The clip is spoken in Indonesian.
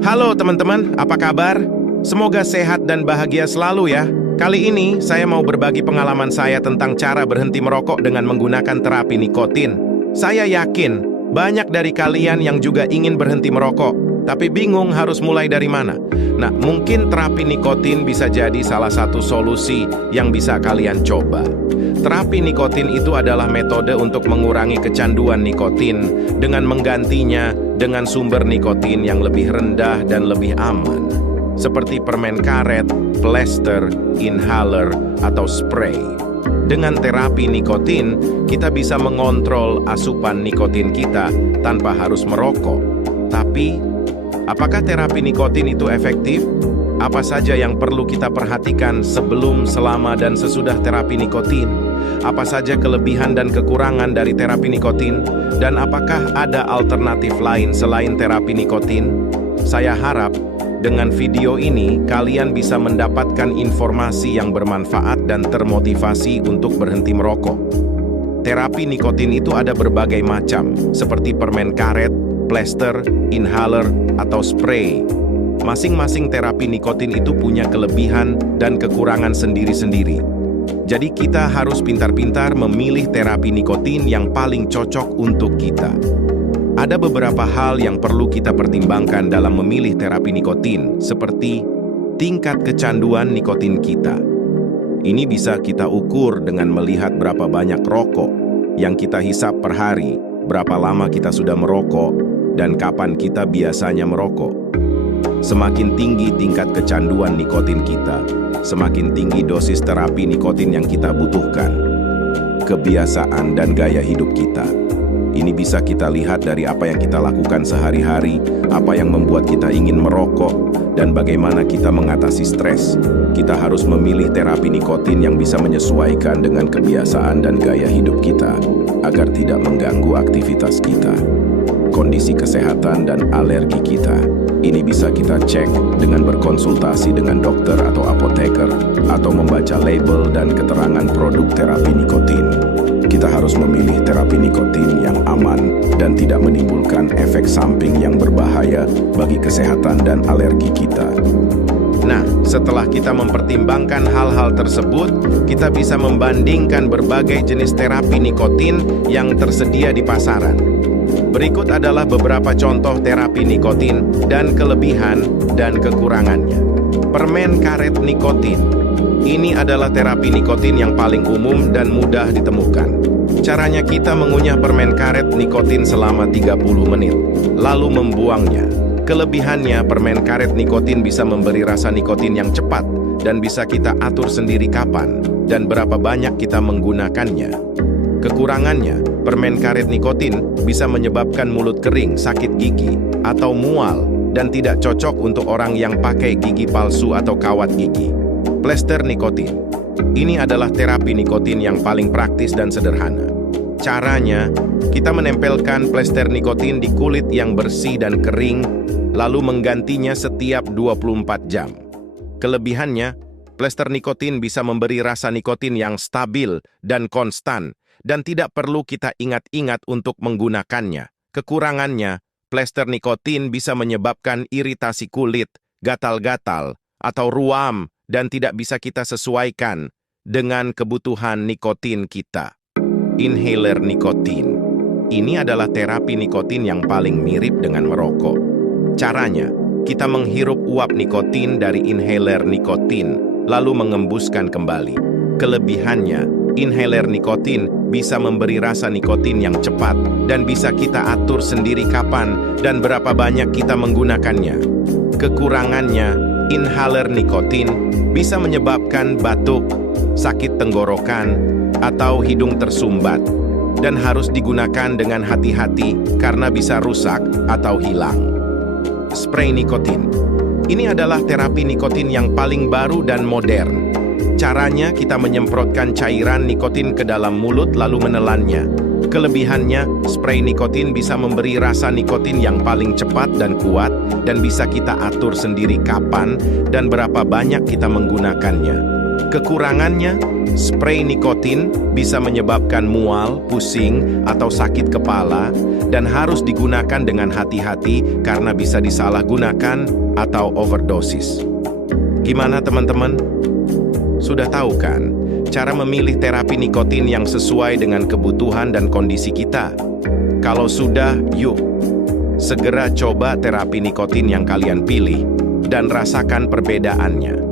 Halo teman-teman, apa kabar? Semoga sehat dan bahagia selalu ya. Kali ini saya mau berbagi pengalaman saya tentang cara berhenti merokok dengan menggunakan terapi nikotin. Saya yakin banyak dari kalian yang juga ingin berhenti merokok, tapi bingung harus mulai dari mana. Nah, mungkin terapi nikotin bisa jadi salah satu solusi yang bisa kalian coba. Terapi nikotin itu adalah metode untuk mengurangi kecanduan nikotin dengan menggantinya dengan sumber nikotin yang lebih rendah dan lebih aman, seperti permen karet, plester, inhaler, atau spray. Dengan terapi nikotin, kita bisa mengontrol asupan nikotin kita tanpa harus merokok. Tapi, apakah terapi nikotin itu efektif? Apa saja yang perlu kita perhatikan sebelum, selama, dan sesudah terapi nikotin? Apa saja kelebihan dan kekurangan dari terapi nikotin? Dan apakah ada alternatif lain selain terapi nikotin? Saya harap dengan video ini kalian bisa mendapatkan informasi yang bermanfaat dan termotivasi untuk berhenti merokok. Terapi nikotin itu ada berbagai macam, seperti permen karet, plester, inhaler, atau spray. Masing-masing terapi nikotin itu punya kelebihan dan kekurangan sendiri-sendiri. Jadi kita harus pintar-pintar memilih terapi nikotin yang paling cocok untuk kita. Ada beberapa hal yang perlu kita pertimbangkan dalam memilih terapi nikotin, seperti tingkat kecanduan nikotin kita. Ini bisa kita ukur dengan melihat berapa banyak rokok yang kita hisap per hari, berapa lama kita sudah merokok, dan kapan kita biasanya merokok. Semakin tinggi tingkat kecanduan nikotin kita, semakin tinggi dosis terapi nikotin yang kita butuhkan. Kebiasaan dan gaya hidup kita. Ini bisa kita lihat dari apa yang kita lakukan sehari-hari, apa yang membuat kita ingin merokok, dan bagaimana kita mengatasi stres. Kita harus memilih terapi nikotin yang bisa menyesuaikan dengan kebiasaan dan gaya hidup kita, agar tidak mengganggu aktivitas kita. Kondisi kesehatan dan alergi kita. Ini bisa kita cek dengan berkonsultasi dengan dokter atau apoteker, atau membaca label dan keterangan produk terapi nikotin. Kita harus memilih terapi nikotin yang aman dan tidak menimbulkan efek samping yang berbahaya bagi kesehatan dan alergi kita. Nah, setelah kita mempertimbangkan hal-hal tersebut, kita bisa membandingkan berbagai jenis terapi nikotin yang tersedia di pasaran. Berikut adalah beberapa contoh terapi nikotin dan kelebihan dan kekurangannya. Permen karet nikotin. Ini adalah terapi nikotin yang paling umum dan mudah ditemukan. Caranya kita mengunyah permen karet nikotin selama 30 menit, lalu membuangnya. Kelebihannya, permen karet nikotin bisa memberi rasa nikotin yang cepat dan bisa kita atur sendiri kapan dan berapa banyak kita menggunakannya. Kekurangannya, permen karet nikotin bisa menyebabkan mulut kering, sakit gigi, atau mual, dan tidak cocok untuk orang yang pakai gigi palsu atau kawat gigi. Plester nikotin. Ini adalah terapi nikotin yang paling praktis dan sederhana. Caranya, kita menempelkan plester nikotin di kulit yang bersih dan kering, lalu menggantinya setiap 24 jam. Kelebihannya, plester nikotin bisa memberi rasa nikotin yang stabil dan konstan, dan tidak perlu kita ingat-ingat untuk menggunakannya. Kekurangannya, plester nikotin bisa menyebabkan iritasi kulit, gatal-gatal, atau ruam, dan tidak bisa kita sesuaikan dengan kebutuhan nikotin kita. Inhaler nikotin. Ini adalah terapi nikotin yang paling mirip dengan merokok. Caranya, kita menghirup uap nikotin dari inhaler nikotin, lalu mengembuskan kembali. Kelebihannya, inhaler nikotin bisa memberi rasa nikotin yang cepat dan bisa kita atur sendiri kapan dan berapa banyak kita menggunakannya. Kekurangannya, inhaler nikotin bisa menyebabkan batuk, sakit tenggorokan, atau hidung tersumbat, dan harus digunakan dengan hati-hati karena bisa rusak atau hilang. Spray nikotin. Ini adalah terapi nikotin yang paling baru dan modern. Caranya, kita menyemprotkan cairan nikotin ke dalam mulut lalu menelannya. Kelebihannya, spray nikotin bisa memberi rasa nikotin yang paling cepat dan kuat, dan bisa kita atur sendiri kapan dan berapa banyak kita menggunakannya. Kekurangannya, spray nikotin bisa menyebabkan mual, pusing, atau sakit kepala, dan harus digunakan dengan hati-hati karena bisa disalahgunakan atau overdosis. Gimana teman-teman? Sudah tahu kan, cara memilih terapi nikotin yang sesuai dengan kebutuhan dan kondisi kita? Kalau sudah, yuk, segera coba terapi nikotin yang kalian pilih dan rasakan perbedaannya.